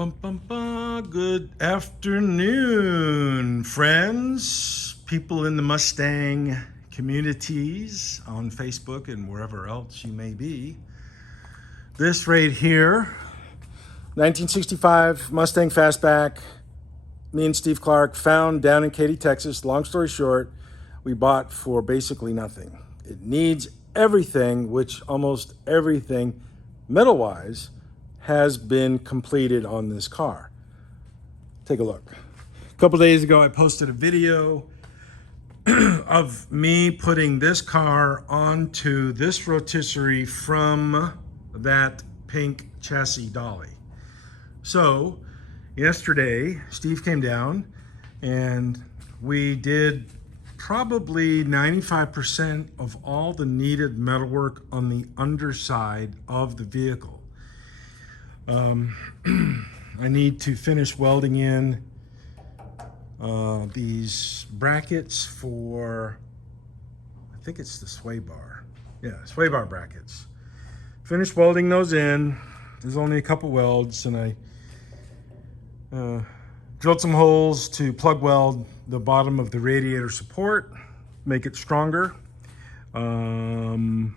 Bum, bum, bum. Good afternoon, friends, people in the Mustang communities on Facebook and wherever else you may be. This right here, 1965 Mustang Fastback, me and Steve Clark found down in Katy, Texas. Long story short, we bought for basically nothing. It needs everything, which almost everything metal-wise has been completed on this car. Take a look. A couple days ago, I posted a video of me putting this car onto this rotisserie from that pink chassis dolly. So yesterday, Steve came down and we did probably 95% of all the needed metalwork on the underside of the vehicle. I need to finish welding in these brackets for, I think it's the sway bar. Yeah, sway bar brackets. Finished welding those in. There's only a couple welds, and I drilled some holes to plug weld the bottom of the radiator support, make it stronger. Of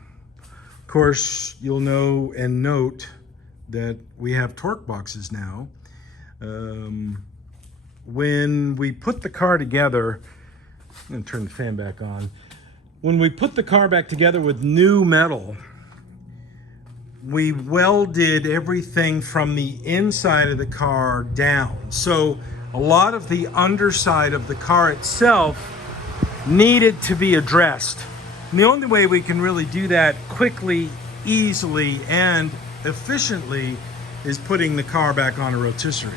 course, you'll know and note that we have torque boxes now. When we put the car together, I'm gonna turn the fan back on. When we put the car back together with new metal, we welded everything from the inside of the car down. So a lot of the underside of the car itself needed to be addressed. And the only way we can really do that quickly, easily, and efficiently is putting the car back on a rotisserie.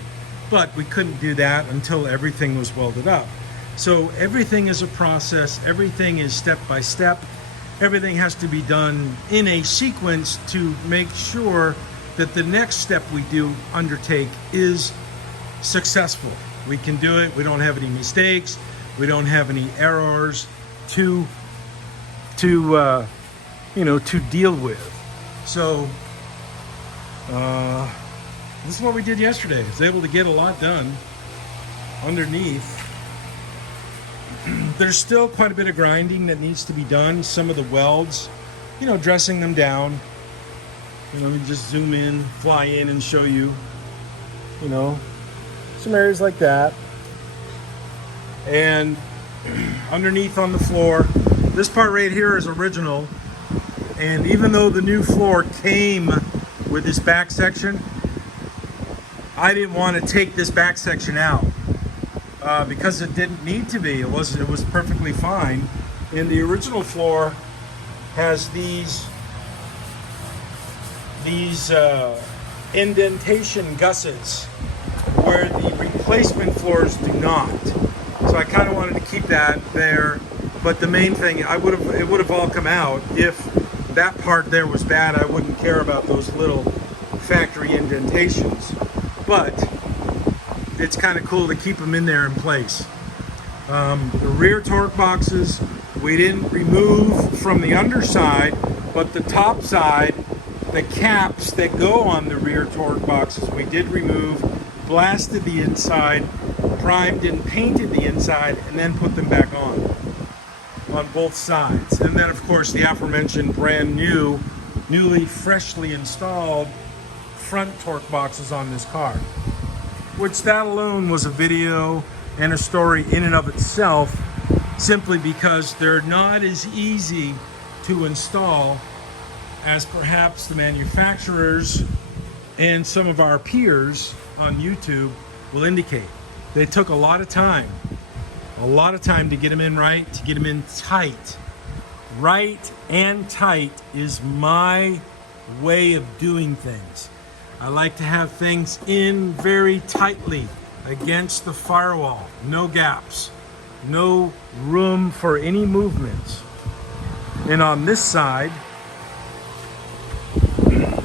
But we couldn't do that until everything was welded up. So everything is a process, everything is step by step. Everything has to be done in a sequence to make sure that the next step we do undertake is successful. We can do it, we don't have any mistakes, we don't have any errors to deal with. So this is what we did yesterday. I was able to get a lot done underneath. There's still quite a bit of grinding that needs to be done. Some of the welds, dressing them down. Let me just zoom in, fly in and show you, some areas like that. And underneath on the floor, this part right here is original. And even though the new floor came with this back section, I didn't want to take this back section out because it didn't need to be. It was perfectly fine. And the original floor has these indentation gussets where the replacement floors do not. So I kind of wanted to keep that there. But the main thing, it would have all come out. If that part there was bad, I wouldn't care about those little factory indentations. But it's kind of cool to keep them in there in place. The rear torque boxes, we didn't remove from the underside, but the top side, the caps that go on the rear torque boxes, we did remove, blasted the inside, primed and painted the inside, and then put them back on both sides. And then of course the aforementioned brand new, freshly installed front torque boxes on this car, which that alone was a video and a story in and of itself, simply because they're not as easy to install as perhaps the manufacturers and some of our peers on YouTube will indicate. They took a lot of time to get them in right, to get them in tight. Right and tight is my way of doing things. I like to have things in very tightly against the firewall. No gaps, no room for any movements. And on this side,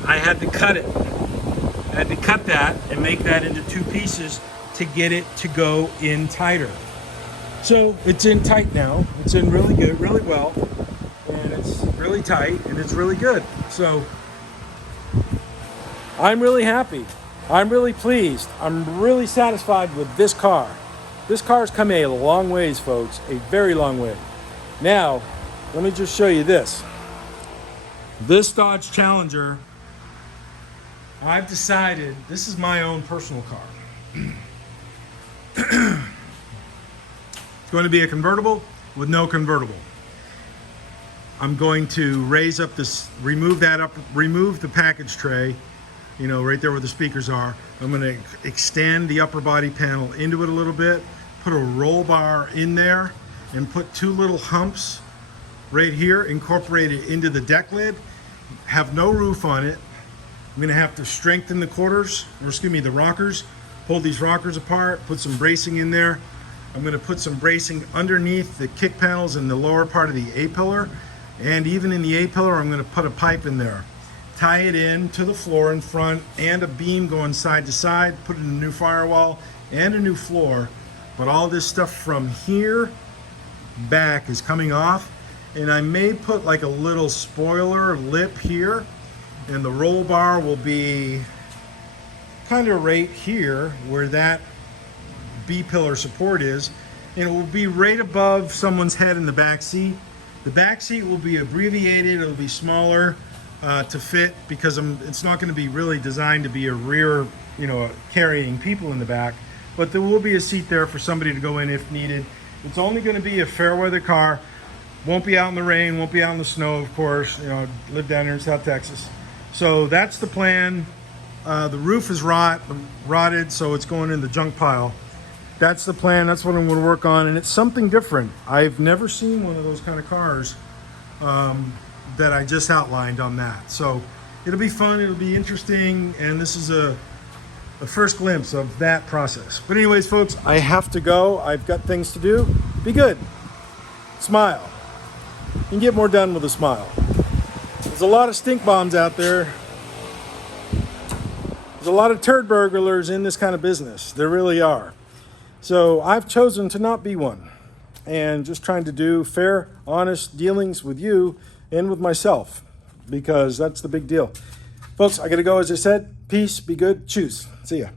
I had to cut it. I had to cut that and make that into two pieces to get it to go in tighter. So it's in tight now. It's in really good, really well. And it's really tight and it's really good. So I'm really happy. I'm really pleased. I'm really satisfied with this car. This car's come a long ways, folks, a very long way. Now, let me just show you this. This Dodge Challenger, I've decided this is my own personal car. It's going to be a convertible with no convertible. I'm going to raise up this, remove the package tray, you know, right there where the speakers are. I'm going to extend the upper body panel into it a little bit, put a roll bar in there, and put two little humps right here, incorporate it into the deck lid, have no roof on it. I'm going to have to strengthen the quarters, or excuse me, the rockers, pull these rockers apart, put some bracing in there. I'm going to put some bracing underneath the kick panels in the lower part of the A-pillar, and even in the A-pillar I'm going to put a pipe in there. Tie it in to the floor in front and a beam going side to side, put in a new firewall and a new floor. But all this stuff from here back is coming off, and I may put like a little spoiler lip here, and the roll bar will be kind of right here where that B-pillar support is, and it will be right above someone's head in the back seat. The back seat will be abbreviated, it'll be smaller to fit, because it's not going to be really designed to be a rear, you know, carrying people in the back, but there will be a seat there for somebody to go in if needed. It's only going to be a fair weather car, won't be out in the rain, won't be out in the snow, of course. You know, live down here in South Texas. So that's the plan. The roof is rotted, so it's going in the junk pile. That's the plan. That's what I'm going to work on, and it's something different. I've never seen one of those kind of cars that I just outlined on that. So it'll be fun, it'll be interesting, and this is a first glimpse of that process. But anyways, folks, I have to go. I've got things to do. Be good. Smile. You can get more done with a smile. There's a lot of stink bombs out there. There's a lot of turd burglars in this kind of business. There really are. So I've chosen to not be one, and just trying to do fair, honest dealings with you and with myself, because that's the big deal. Folks, I gotta go, as I said. Peace, be good, choose. See ya.